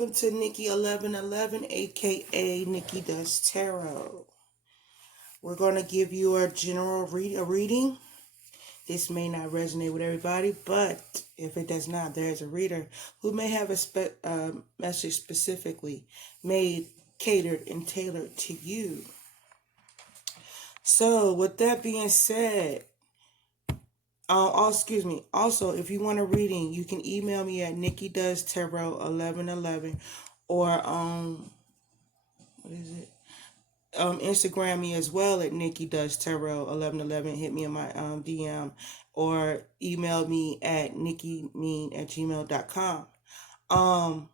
welcome to Nikki 1111, aka Nikki Does Tarot. We're going to give you a general reading. This may not resonate with everybody, but if it does not, there's a reader who may have a message specifically made, catered, and tailored to you. So, with that being said, Also, if you want a reading, you can email me at NikkiDoesTarot1111 or Instagram me as well at NikkiDoesTarot1111. Hit me in my DM or email me at NikkiMean@gmail.com.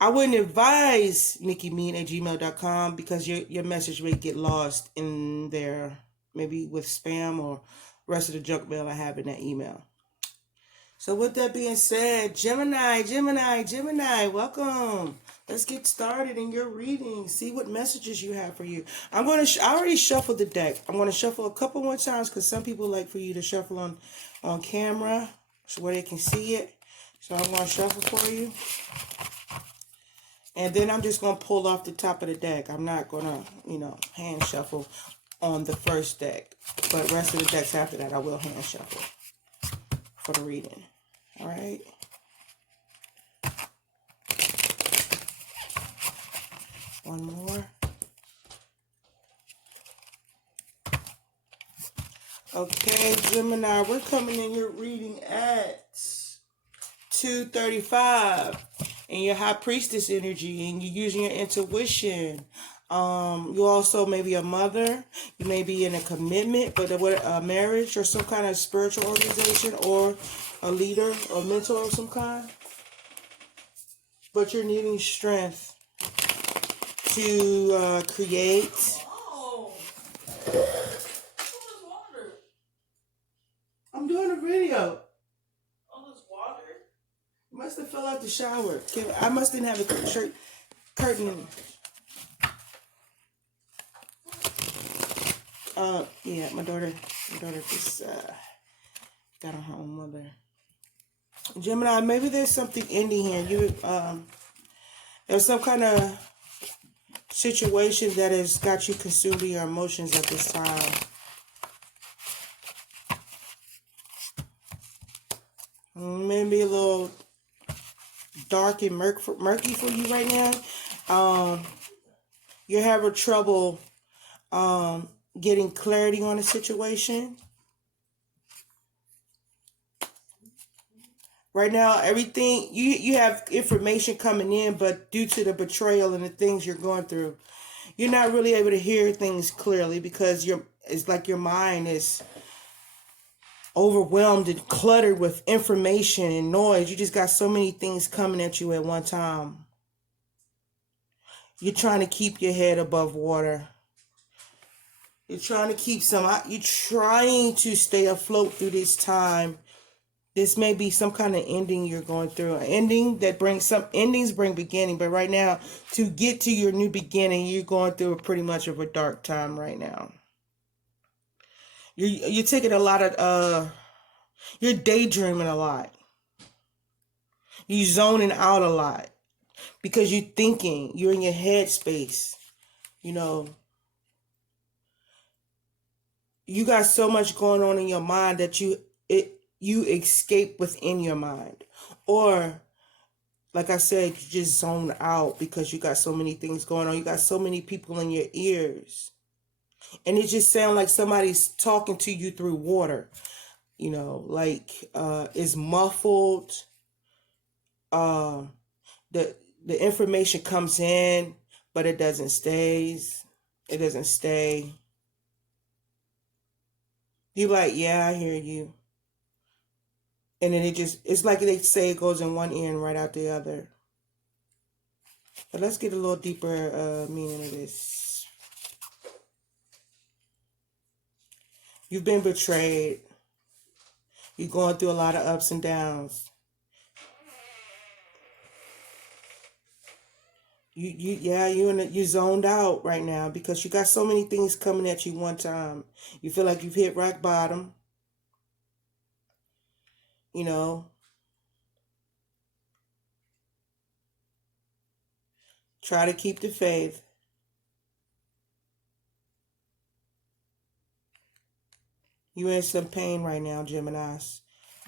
I wouldn't advise NikkiMean@gmail.com because your message may get lost in there, maybe with spam or rest of the junk mail I have in that email. So with that being said, Gemini, welcome. Let's get started in your reading. See what messages you have for you. I already shuffled the deck. I'm going to shuffle a couple more times because some people like for you to shuffle on camera so where they can see it. So I'm going to shuffle for you. And then I'm just going to pull off the top of the deck. I'm not going to, hand shuffle on the first deck. But rest of the decks after that, I will hand shuffle for the reading. All right. One more. Okay, Gemini, we're coming in your reading at 2:35 in your High Priestess energy, and you're using your intuition. You also may be a mother. You may be in a commitment, but a marriage or some kind of spiritual organization or a leader or mentor of some kind. But you're needing strength to create. Oh, water. I'm doing a video. Oh, there's water. You must have fell out the shower. I must didn't have a curtain. Yeah, my daughter just got on her own mother. Gemini, maybe there's something ending here. There's some kind of situation that has got you consumed in your emotions at this time. Maybe a little dark and murky for you right now. You're having trouble getting clarity on a situation. Right now, everything, you have information coming in, but due to the betrayal and the things you're going through, you're not really able to hear things clearly because it's like your mind is overwhelmed and cluttered with information and noise. You just got so many things coming at you at one time. You're trying to keep your head above water. You're trying to stay afloat through this time. This may be some kind of ending you're going through. An ending that endings bring beginning. But right now, to get to your new beginning, you're going through pretty much of a dark time right now. You're taking a lot of, you're daydreaming a lot. You're zoning out a lot. Because you're thinking, you're in your head space. You got so much going on in your mind that you escape within your mind. Or, like I said, you just zone out because you got so many things going on. You got so many people in your ears. And it just sounds like somebody's talking to you through water. It's muffled. The information comes in, but it doesn't stay. You're like, yeah, I hear you. And then it's like they say, it goes in one ear and right out the other. But let's get a little deeper meaning of this. You've been betrayed. You're going through a lot of ups and downs. You're zoned out right now because you got so many things coming at you one time. You feel like you've hit rock bottom. Try to keep the faith. You're in some pain right now, Geminis.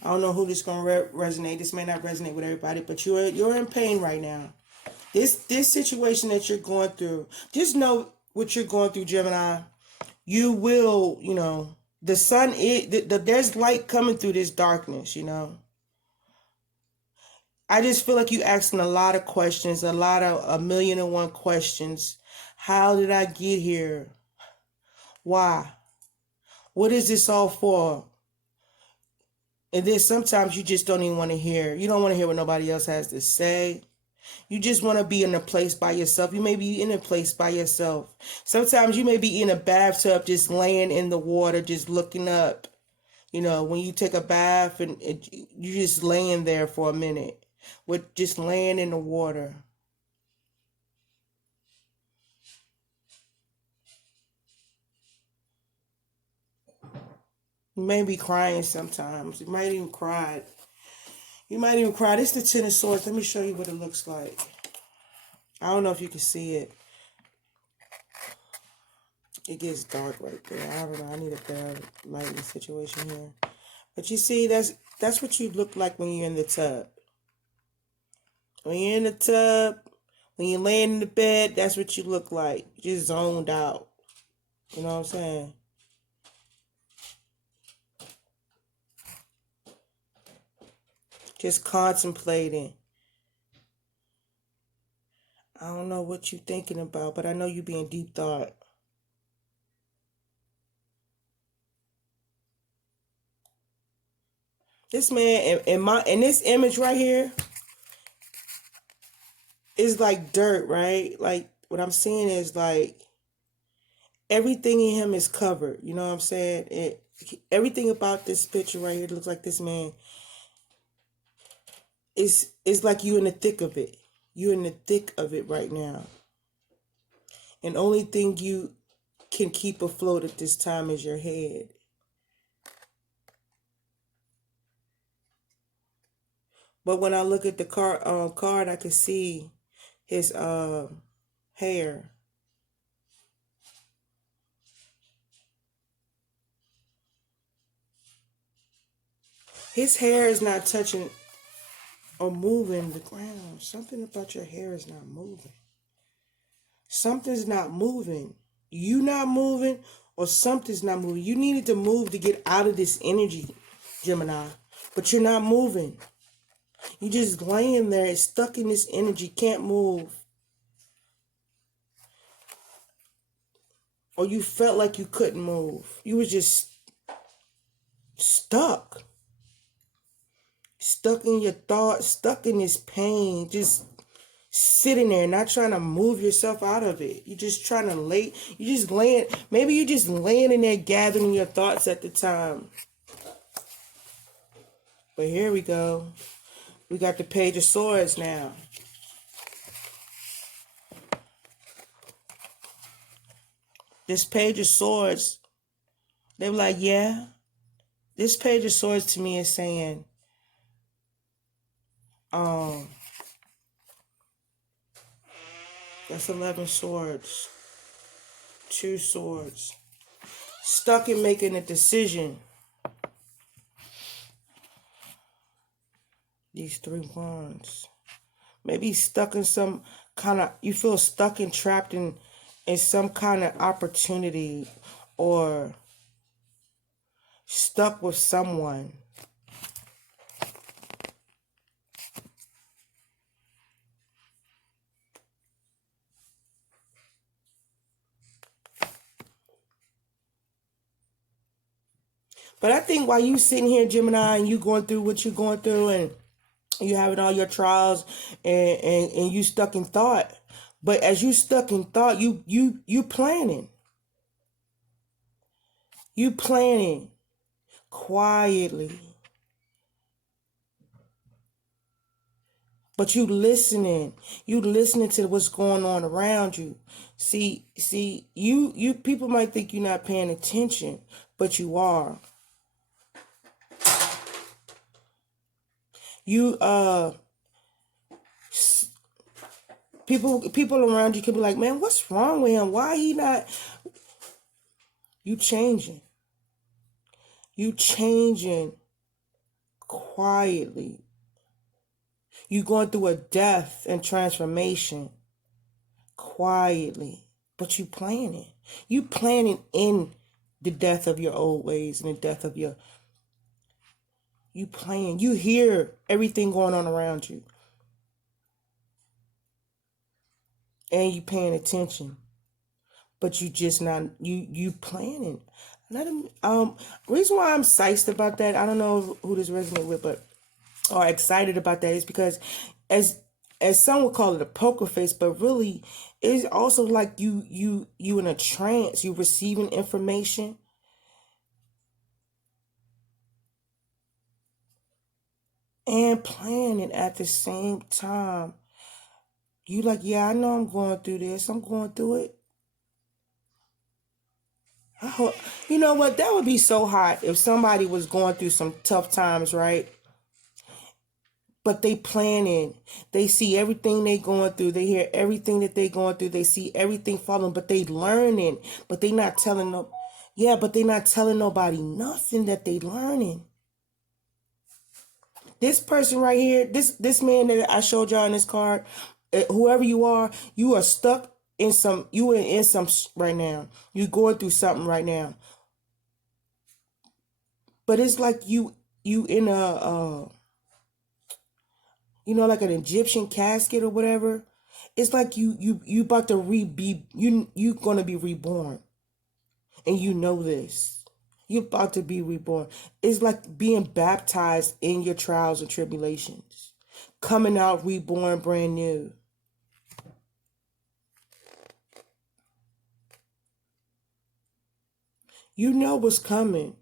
I don't know who this gonna resonate. This may not resonate with everybody, but you're in pain right now. This situation that you're going through, just know what you're going through, Gemini. You will, the sun is there's light coming through this darkness. I just feel like you asking a lot of questions, a million and one questions. How did I get here? Why? What is this all for? And then sometimes you just don't even want to hear. You don't want to hear what nobody else has to say. You just want to be in a place by yourself. You may be in a place by yourself. Sometimes you may be in a bathtub just laying in the water, just looking up. When you take a bath and you just laying there for a minute. With just laying in the water. You may be crying sometimes. You might even cry. This is the Ten of Swords. Let me show you what it looks like. I don't know if you can see it. It gets dark right there. I don't know. I need a better lighting situation here. But you see, that's what you look like when you're in the tub. When you're in the tub, when you're laying in the bed, that's what you look like. Just zoned out. You know what I'm saying? Just contemplating. I don't know what you're thinking about, but I know you be in deep thought. This man in this image right here is like dirt, right? Like what I'm seeing is like everything in him is covered. You know what I'm saying? Everything about this picture right here looks like this man is like you in the thick of it. You're in the thick of it right now. And only thing you can keep afloat at this time is your head. But when I look at the card, I can see his hair. His hair is not touching or moving the ground. Something about your hair is not moving. Something's not moving. You not moving or something's not moving. You needed to move to get out of this energy, Gemini. But you're not moving. You're just laying there, stuck in this energy, can't move. Or you felt like you couldn't move. You was just stuck. Stuck in your thoughts, stuck in this pain, just sitting there, not trying to move yourself out of it. You're just trying to maybe you're just laying in there gathering your thoughts at the time. But here we go. We got the Page of Swords now. This Page of Swords, they were like, yeah. This Page of Swords to me is saying, that's 11 swords. 2 swords. Stuck in making a decision. These 3 wands. Maybe stuck in some kind of, you feel stuck and trapped in some kind of opportunity or stuck with someone. But I think while you sitting here, Gemini, and you going through what you're going through and you having all your trials and you stuck in thought. But as you stuck in thought, you planning. You planning quietly. But you listening to what's going on around you. See, you people might think you're not paying attention, but you are. People around you could be like, man, what's wrong with him? Why he not? You changing. You changing quietly. You going through a death and transformation quietly. But you planning. You planning in the death of your old ways and the death of your. You plan. You hear everything going on around you. And you paying attention. But you just not you planning. Let him reason why I'm psyched about that, I don't know who this resonates with, but or excited about that is because as some would call it a poker face, but really it's also like you in a trance, you receiving information and planning at the same time. You like, yeah, I know I'm going through this. I'm going through it. I hope, you know what? That would be so hot if somebody was going through some tough times, right? But they planning. They see everything they going through. They hear everything that they going through. They see everything falling, but they learning. But they not telling no. Yeah, but they not telling nobody nothing that they learning. This person right here, this man that I showed y'all in this card, whoever you are stuck in some. You are in some right now. You going through something right now. But it's like you in a like an Egyptian casket or whatever. It's like you about to be you gonna be reborn, and you know this. You're about to be reborn. It's like being baptized in your trials and tribulations, coming out reborn, brand new. You know what's coming,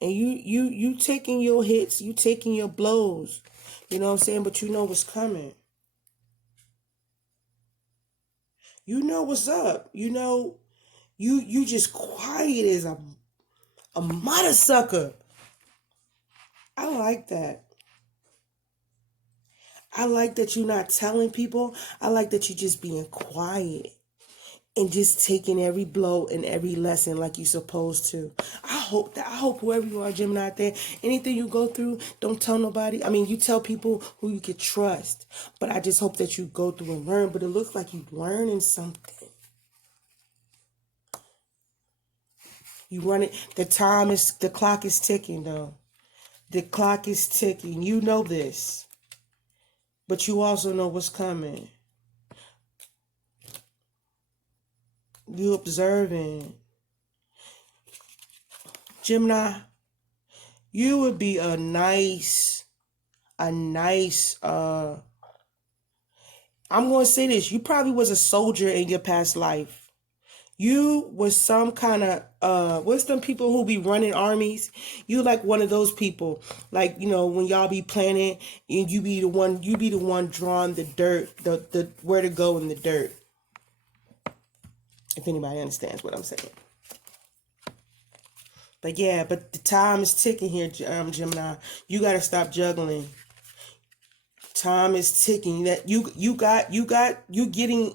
and you taking your hits, you taking your blows. You know what I'm saying? But you know what's coming. You know what's up. You know you just quiet as a mother sucker. I like that. I like that you're not telling people. I like that you just being quiet and just taking every blow and every lesson like you're supposed to. I hope whoever you are, Gemini out there, anything you go through, don't tell nobody. I mean, you tell people who you can trust. But I just hope that you go through and learn. But it looks like you're learning something. You run it. The clock is ticking though. The clock is ticking. You know this. But you also know what's coming. You observing. Gemini, you would be a nice, I'm going to say this. You probably was a soldier in your past life. You was some kind of, what's them people who be running armies? You like one of those people. Like, when y'all be planning and you be the one drawing the dirt, the where to go in the dirt. If anybody understands what I'm saying. But yeah, but the time is ticking here, Gemini. You got to stop juggling. Time is ticking. That you getting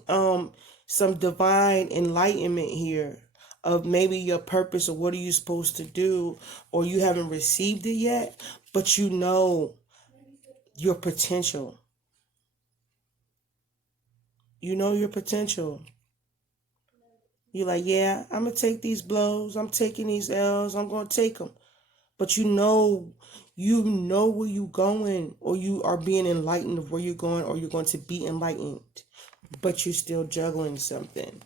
some divine enlightenment here of maybe your purpose or what are you supposed to do, or you haven't received it yet, but you know your potential. You know your potential. You're like, yeah, I'm going to take these blows. I'm taking these L's. I'm going to take them. But you know where you're going, or you are being enlightened of where you're going, or you're going to be enlightened. But you're still juggling something.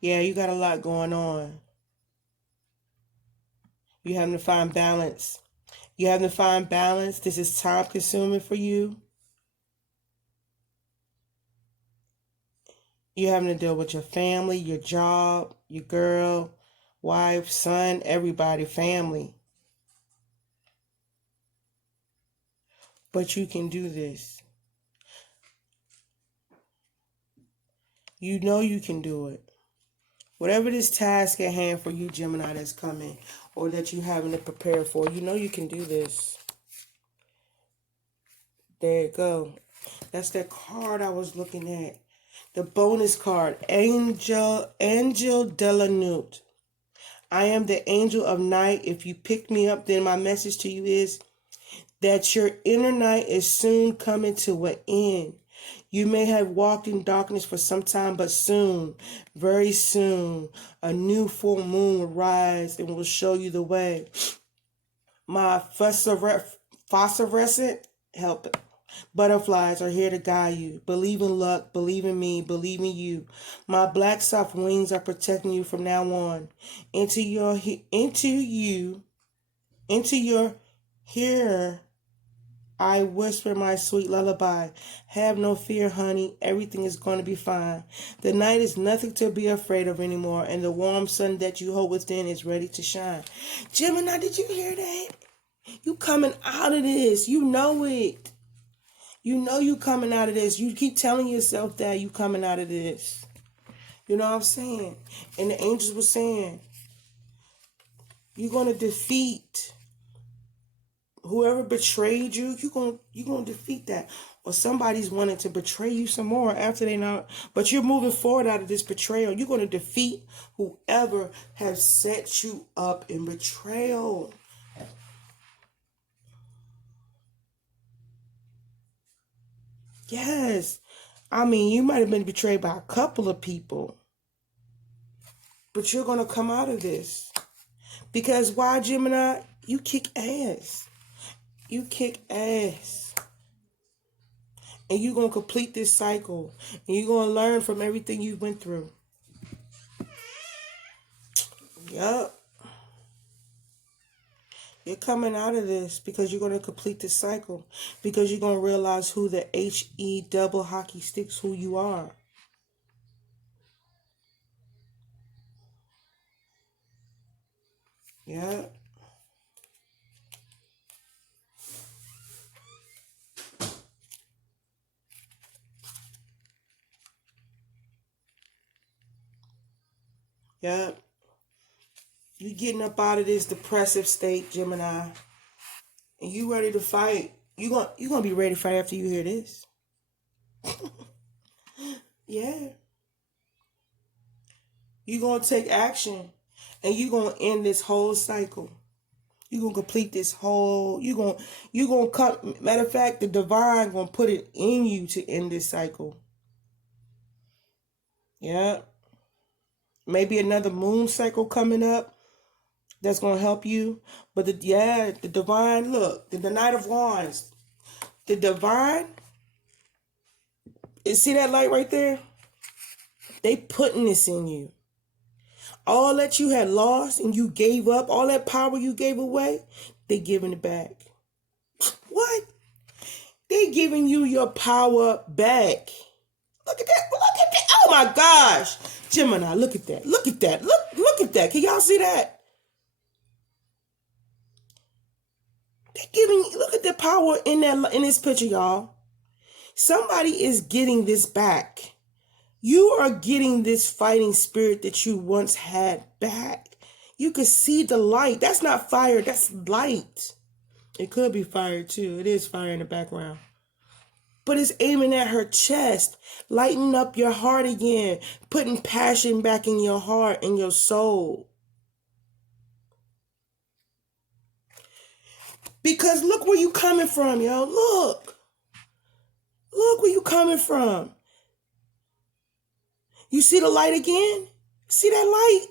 Yeah, you got a lot going on. You having to find balance. You having to find balance. This is time consuming for you. You're having to deal with your family, your job, your girl, wife, son, everybody, family. but you can do this. You know you can do it. Whatever this task at hand for you, Gemini, that's coming, or that you having to prepare for, you know you can do this. There you go. That's that card I was looking at. The bonus card, Angel de la Nuit. I am the angel of night. If you pick me up, then my message to you is that your inner night is soon coming to an end. You may have walked in darkness for some time, but soon, very soon, a new full moon will rise and will show you the way. My phosphorescent help butterflies are here to guide you. Believe in luck, believe in me, believe in you. My black soft wings are protecting you from now on. Into your hearer, I whisper my sweet lullaby. Have no fear, honey. Everything is going to be fine. The night is nothing to be afraid of anymore, and the warm sun that you hold within is ready to shine. Gemini, did you hear that? You coming out of this. You know it. You know you coming out of this. You keep telling yourself that you coming out of this. You know what I'm saying? And the angels were saying, you're going to defeat whoever betrayed you. You're going to defeat that. Or somebody's wanting to betray you some more after they know. But you're moving forward out of this betrayal. You're going to defeat whoever has set you up in betrayal. Yes. I mean, you might have been betrayed by a couple of people. But you're going to come out of this. Because why, Gemini? You kick ass. You kick ass. And you're going to complete this cycle. And you're going to learn from everything you went through. Yup. You're coming out of this because you're going to complete this cycle. Because you're going to realize who the H-E double hockey sticks, who you are. Yeah. Yeah. You getting up out of this depressive state, Gemini. And you ready to fight. You gonna be ready to fight after you hear this. Yeah. You're going to take action. And you're going to end this whole cycle. You're going to complete this whole... You're going to come... Matter of fact, the divine going to put it in you to end this cycle. Yeah. Maybe another moon cycle coming up that's going to help you. But the divine... Look, the Knight of Wands. The divine... See that light right there? They putting this in you. All that you had lost and you gave up, all that power you gave away, they giving it back. What? They giving you your power back. Look at that. Look at that. Oh my gosh. Gemini, look at that. Look at that. Look at that. Can y'all see that? They giving, look at the power in this picture, y'all. Somebody is getting this back. You are getting this fighting spirit that you once had back. You can see the light. That's not fire. That's light. It could be fire too. It is fire in the background. But it's aiming at her chest. Lighting up your heart again. Putting passion back in your heart and your soul. Because look where you coming from, yo. Look. Look where you coming from. You see the light again? See that light?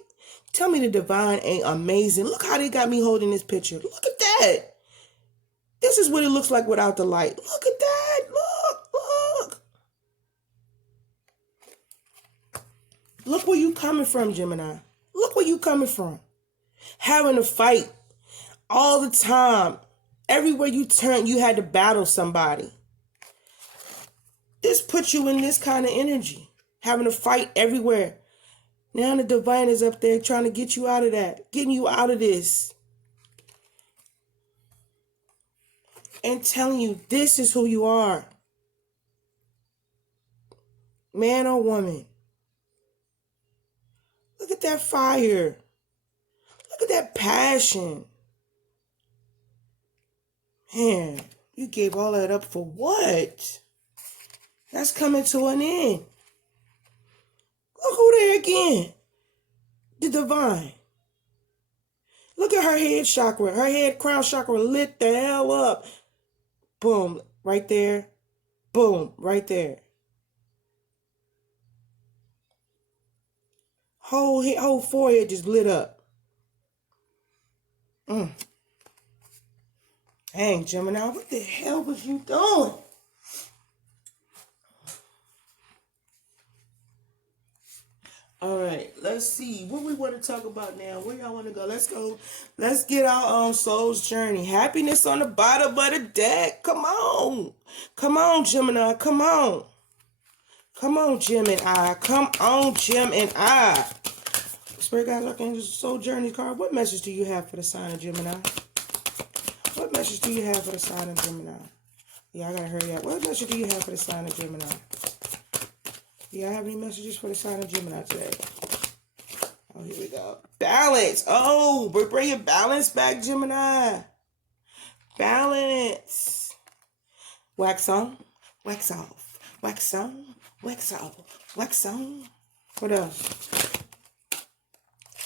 Tell me the divine ain't amazing. Look how they got me holding this picture. Look at that. This is what it looks like without the light. Look at that. Look. Look where you coming from, Gemini. Look where you coming from. Having to fight all the time. Everywhere you turn, you had to battle somebody. This puts you in this kind of energy. Having to fight everywhere. Now the divine is up there trying to get you out of that. Getting you out of this. and telling you this is who you are. Man or woman. Look at that fire. Look at that passion. Man, you gave all that up for what? That's coming to an end. Look who there again. The divine. Look at her head chakra. Her head crown chakra lit the hell up. Boom, right there. Boom, right there. Whole forehead just lit up. Dang, Gemini, what the hell was you doing? All right, let's see what we want to talk about now. Where y'all want to go? Let's go. Let's get our soul's journey. Happiness on the bottom of the deck. Come on. Come on, Gemini. Come on. Come on, Gemini. Come on, Gemini. Spirit Guides, Archangels, Soul Journey card. What message do you have for the sign of Gemini? What message do you have for the sign of Gemini? Yeah, I gotta hurry up. What message do you have for the sign of Gemini? Do y'all have any messages for the sign of Gemini today? Oh, here we go. Balance. Oh, we're bringing balance back, Gemini. Balance. Wax on, wax off. Wax on, wax off. Wax on. What else?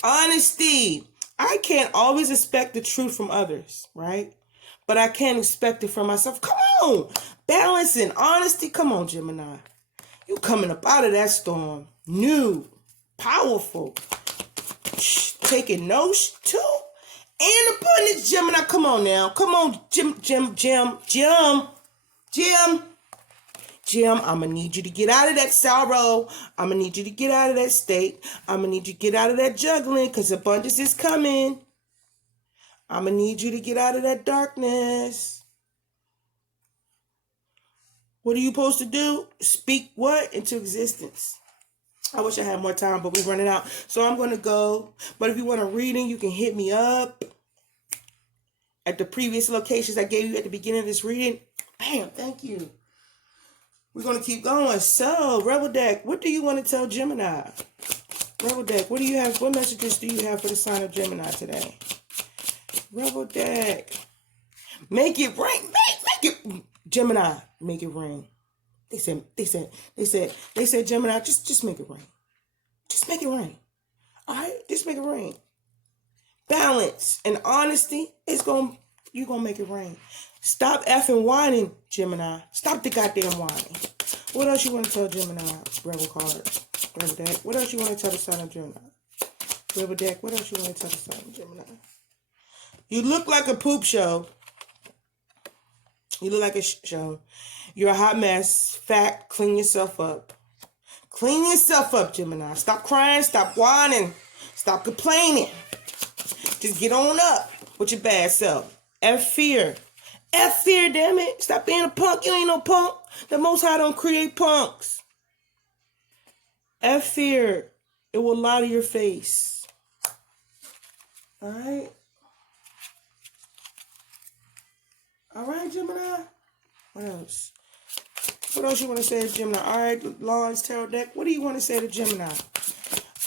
Honesty. I can't always expect the truth from others, right? But I can expect it from myself. Come on. Balance and honesty. Come on, Gemini. You coming up out of that storm. New. Powerful. Taking notes too. And abundance, Gemini. Come on now. Come on, Jim. I'm going to need you to get out of that sorrow. I'm going to need you to get out of that state. I'm going to need you to get out of that juggling because abundance is coming. I'm going to need you to get out of that darkness. What are you supposed to do? Speak what? Into existence. I wish I had more time, but we're running out. So I'm going to go. But if you want a reading, you can hit me up at the previous locations I gave you at the beginning of this reading. Bam, thank you. We're going to keep going. So, Rebel Deck, what do you want to tell Gemini? Rebel Deck, what do you have? What messages do you have for the sign of Gemini today? Rebel Deck. Make it rain. Make it. Gemini, make it rain. They said, Gemini, just make it rain. Just make it rain. All right? Just make it rain. Balance and honesty, you're going to make it rain. Stop effing whining, Gemini. Stop the goddamn whining. What else you want to tell Gemini? Rebel cards. Rebel Deck. What else you want to tell the sign of Gemini? Rebel Deck. What else you want to tell the sign of Gemini? You look like a poop show. You look like a show. You're a hot mess. Fat. Clean yourself up. Clean yourself up, Gemini. Stop crying. Stop whining. Stop complaining. Just get on up with your bad self. F fear. F fear, damn it. Stop being a punk. You ain't no punk. The Most High don't create punks. F fear. It will lie to your face. All right? All right, Gemini? What else? What else you want to say to Gemini? All right, Lawrence Tarot Deck. What do you want to say to Gemini?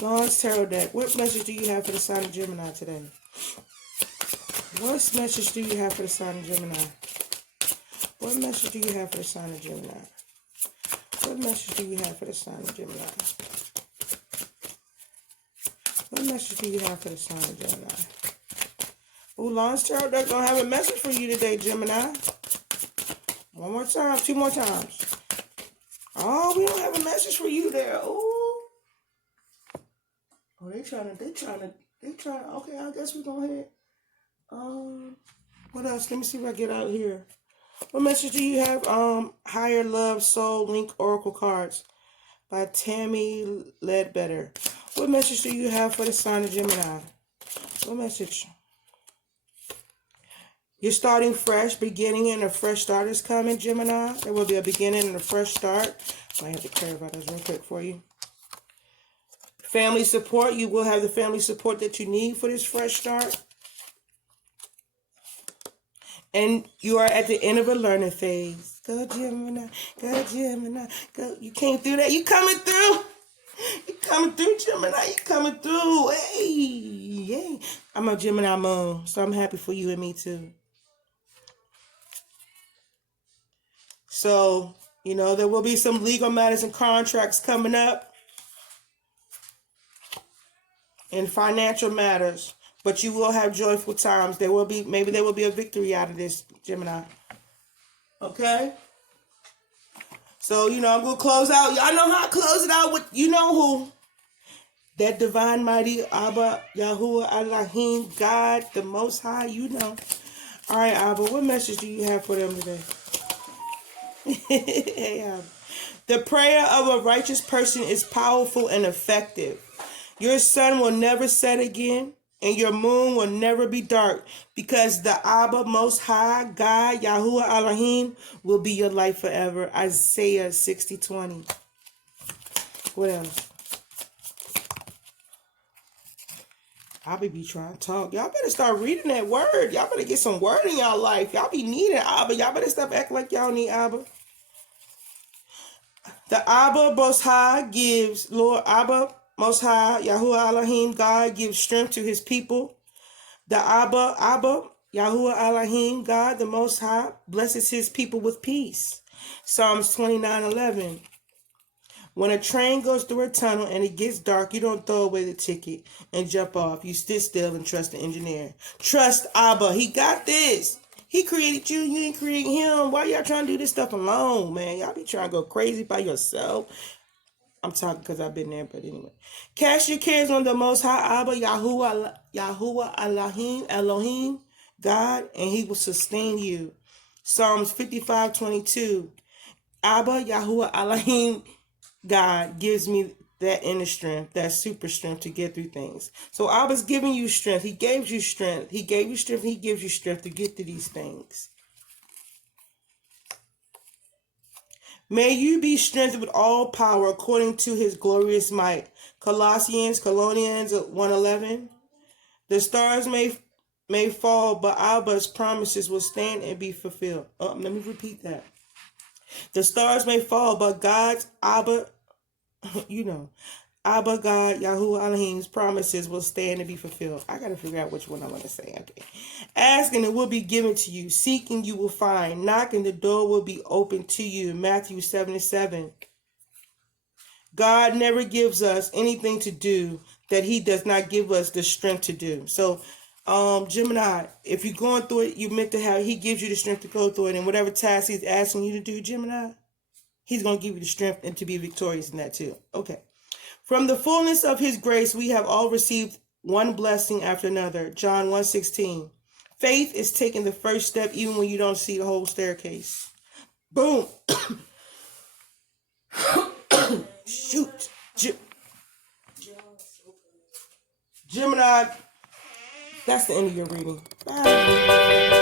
Lawrence Tarot Deck. What message do you have for the sign of Gemini today? What message do you have for the sign of Gemini? What message do you have for the sign of Gemini? What message do you have for the sign of Gemini? What message do you have for the sign of Gemini? Ooh, Lawrence Tarot Deck don't have a message for you today, Gemini. One more time, 2 more times. Oh, we don't have a message for you there. Ooh. Oh, they trying. Okay, I guess we're going to hit. What else? Let me see if I get out here. What message do you have? Higher Love Soul Link Oracle Cards by Tammy Ledbetter. What message do you have for the sign of Gemini? What message? You're starting fresh, beginning and a fresh start is coming, Gemini. There will be a beginning and a fresh start. I have to clarify this real quick for you. Family support. You will have the family support that you need for this fresh start. And you are at the end of a learning phase. Go Gemini, go Gemini, go. You came through that. You coming through. You coming through, Gemini. You coming through. Hey, yay. I'm a Gemini moon, so I'm happy for you and me too. So, there will be some legal matters and contracts coming up and financial matters, but you will have joyful times. Maybe there will be a victory out of this, Gemini. Okay? So, I'm going to close out. Y'all know how I close it out with, who? That divine, mighty Abba, Yahuwah, Elohim, God, the Most High, All right, Abba, what message do you have for them today? Hey, Abba. The prayer of a righteous person is powerful and effective. Your sun will never set again, and your moon will never be dark, because the Abba, Most High, God, Yahuwah, Elohim, will be your life forever. Isaiah 60:20. What else? I be trying to talk. Y'all better start reading that word. Y'all better get some word in y'all life. Y'all be needing Abba. Y'all better stop acting like y'all need Abba. The Abba Most High gives, Lord Abba Most High, Yahuwah Elohim, God gives strength to his people. The Abba, Yahuwah Elohim, God the Most High, blesses his people with peace. Psalms 29:11. When a train goes through a tunnel and it gets dark, you don't throw away the ticket and jump off. You sit still and trust the engineer. Trust Abba. He got this. He created you. You ain't creating him. Why y'all trying to do this stuff alone, man? Y'all be trying to go crazy by yourself. I'm talking because I've been there, but anyway. Cast your cares on the Most High Abba, Yahuwah Elohim, God, and he will sustain you. Psalms 55:22. Abba, Yahuwah Elohim, God gives me that inner strength, that super strength to get through things. So Abba's giving you strength. He gave you strength. He gave you strength. He gives you strength to get through these things. May you be strengthened with all power according to his glorious might. Colossians 1:11. The stars may fall, but Abba's promises will stand and be fulfilled. Let me repeat that. The stars may fall, but God's Abba, Abba God, Yahuwah Elohim's promises will stand and be fulfilled. I got to figure out which one I want to say. Okay. Ask and it will be given to you. Seeking you will find. Knocking the door will be open to you. Matthew 7:7. God never gives us anything to do that he does not give us the strength to do. So, Gemini, if you're going through it, you meant to have, he gives you the strength to go through it. And whatever task he's asking you to do, Gemini, he's going to give you the strength and to be victorious in that too. Okay. From the fullness of his grace, we have all received one blessing after another. John 1:16. Faith is taking the first step even when you don't see the whole staircase. Boom. Shoot. Gemini, that's the end of your reading. Bye.